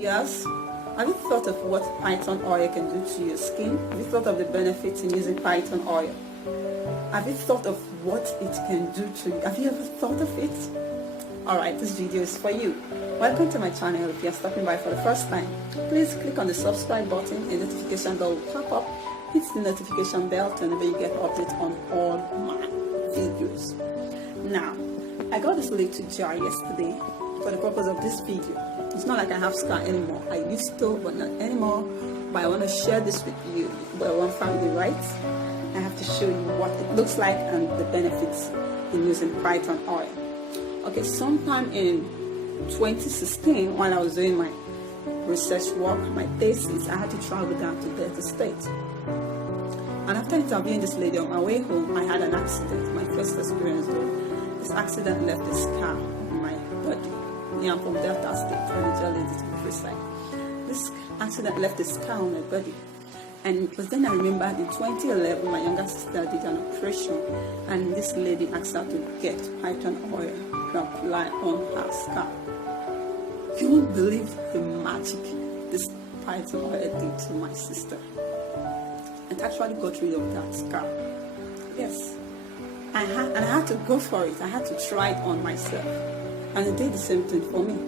Yes. Have you thought of what phython oil can do to your skin? Have you thought of the benefits in using phython oil? Have you thought of what it can do to you? Have you ever thought of it? Alright, this video is for you. Welcome to my channel. If you are stopping by for the first time, please click on the subscribe button. A notification bell will pop up. Hit the notification bell to enable you get updates on all my videos. Now, I got this little jar yesterday for the purpose of this video. It's not like I have scar anymore. I used to, but not anymore. But I want to share this with you. We're one family, right? I have to show you what it looks like and the benefits in using phython oil. Okay, sometime in 2016, while I was doing my research work, my thesis, I had to travel down to Delta State. And after interviewing this lady on my way home, I had an accident. My first experience though. This accident left a scar on my body. Yeah, I'm from Delta State, originally to be precise. This accident left a scar on my body. And it was then I remembered in 2011, my younger sister did an operation, and this lady asked her to get phython oil to apply on her scar. You won't believe the magic this phython oil did to my sister. It actually got rid of that scar. Yes. I had to go for it. I had to try it on myself. And it did the same thing for me.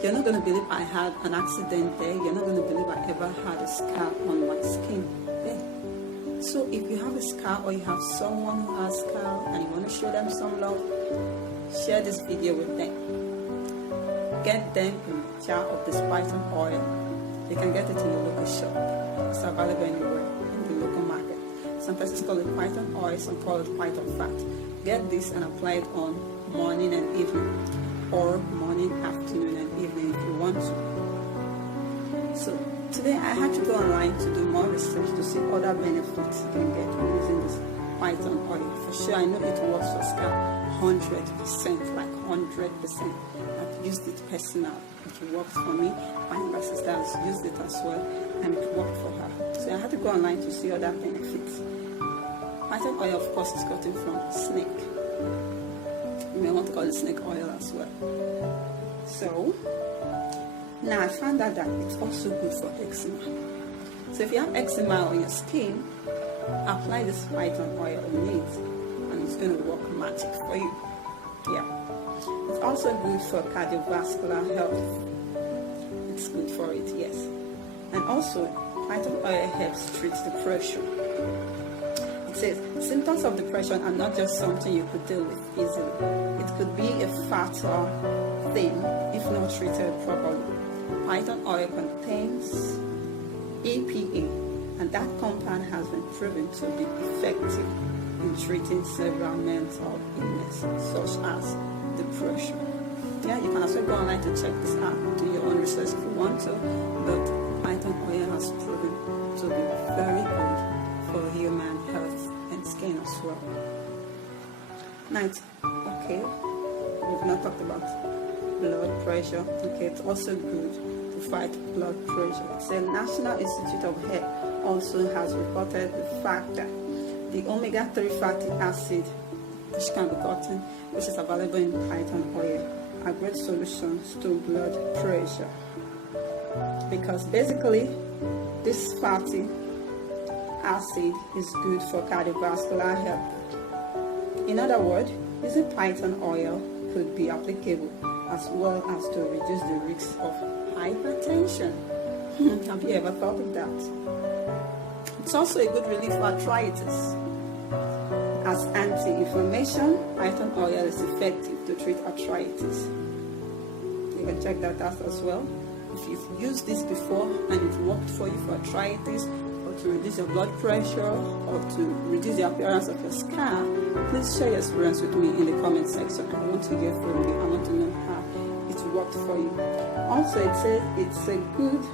You're not going to believe I had an accident there. You're not going to believe I ever had a scar on my skin there. So if you have a scar or you have someone who has a scar and you want to show them some love, share this video with them. Get them a jar of this phython oil. You can get it in your local shop. It's available anywhere in the local market. Some places call it phython oil, some call it phython fat. Get this and apply it on morning and evening, or morning, afternoon and evening if you want to. So today I had to go online to do more research to see other benefits you can get from using this phython oil. For sure, I know it works for scar 100%, like 100%. I've used it personally. It worked for me. My younger sister has used it as well, and it worked for her. So I had to go online to see other benefits. Phython oil, of course, is gotten from snake. You may want to call it snake oil as well. So now I found out that it's also good for eczema. So if you have eczema on your skin, apply this phython oil on it, and it's going to work magic for you. Yeah. It's also good for cardiovascular health. It's good for it, yes. And also, phython oil helps treat depression. It says symptoms of depression are not just something you could deal with easily. It could be a fatal thing if not treated properly. Phython oil contains EPA, and that compound has been proven to be effective in treating several mental illnesses such as depression. Yeah, you can also go online to check this out, do your own research if you want to, but phython oil has proven to be very good for human health and skin as well. Now, okay, we've not talked about blood pressure. Okay, it's also good to fight blood pressure. The National Institute of Health also has reported the fact that the omega-3 fatty acid, which can be gotten, which is available in phython oil, are great solutions to blood pressure. Because basically, this fatty acid is good for cardiovascular health. In other words, using phython oil could be applicable as well as to reduce the risk of hypertension. Have you ever thought of that? It's also a good relief for arthritis. As anti-inflammation, phython oil is effective to treat arthritis. You can check that out as well. If you've used this before and it worked for you for arthritis, or to reduce your blood pressure, or to reduce the appearance of your scar, please share your experience with me in the comment section. I want to hear from you. I want to know how it worked for you. Also, it says it's a good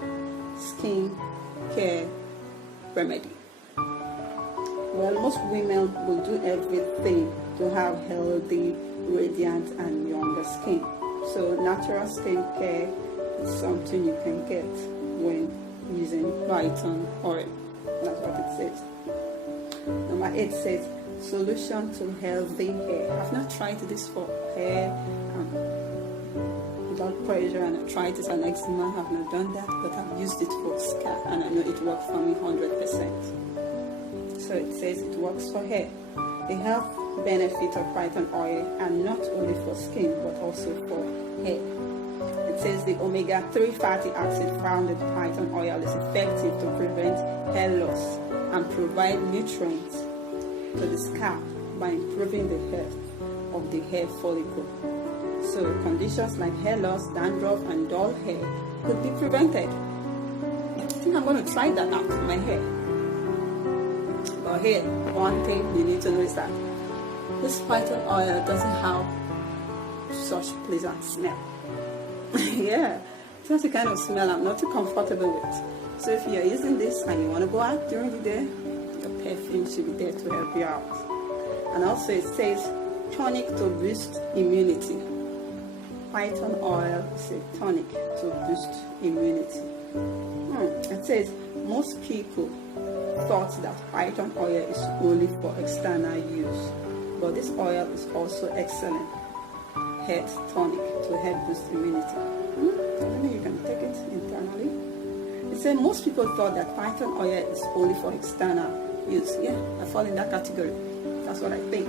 skin care remedy. Well, most women will do everything to have healthy, radiant, and younger skin. So natural skin care is something you can get when using phython oil. That's what it says. Number 8 says solution to healthy hair. I've not tried this for hair. blood pressure and arthritis and eczema. I have not done that, but I've used it for scalp and I know it works for me 100%. So it says it works for hair. The health benefit of phython oil are not only for skin but also for hair. It says the omega-3 fatty acid found in phython oil is effective to prevent hair loss and provide nutrients to the scalp by improving the health of the hair follicle. So conditions like hair loss, dandruff, and dull hair could be prevented. I think I'm going to try that out with my hair. But here, one thing you need to know is that this phython oil doesn't have such pleasant smell. Yeah, it's not the kind of smell I'm not too comfortable with. So if you're using this and you want to go out during the day, your perfume should be there to help you out. And also it says tonic to boost immunity. Phython oil is a tonic to boost immunity. It says most people thought that phython oil is only for external use, but this oil is also excellent head tonic to help boost immunity. Maybe you can take it internally. It says most people thought that phython oil is only for external use. Yeah, I fall in that category. That's what I think.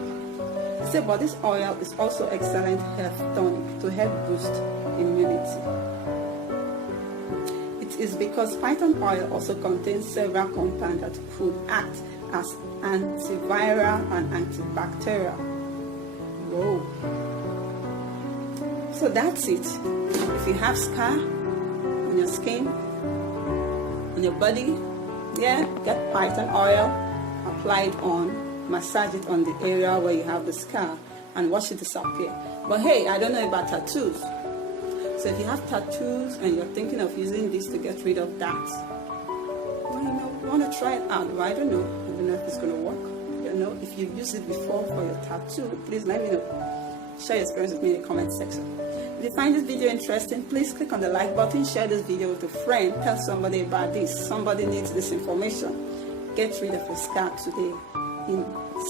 It says, but this oil is also excellent health tonic to help boost immunity. It is because phython oil also contains several compounds that could act as antiviral and antibacterial. Whoa. So that's it. If you have scar on your skin, on your body, yeah, get phython oil, apply it on, massage it on the area where you have the scar, and watch it disappear. But hey, I don't know about tattoos. So if you have tattoos and you're thinking of using this to get rid of that, well, you want to try it out. But I don't know if it's going to work. You know, if you've used it before for your tattoo, please let me know. Share your experience with me in the comment section. If you find this video interesting, please click on the like button, share this video with a friend, tell somebody about this. Somebody needs this information. Get rid of your scar today. In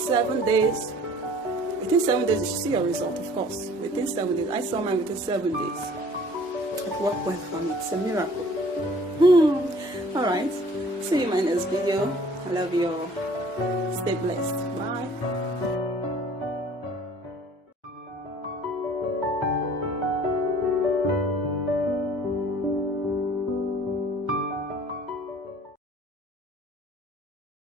7 days, within 7 days, you should see your result, of course. Within 7 days. I saw mine within 7 days. It worked well for me. It's a miracle. Alright. See you in my next video. I love you all. Stay blessed. Bye.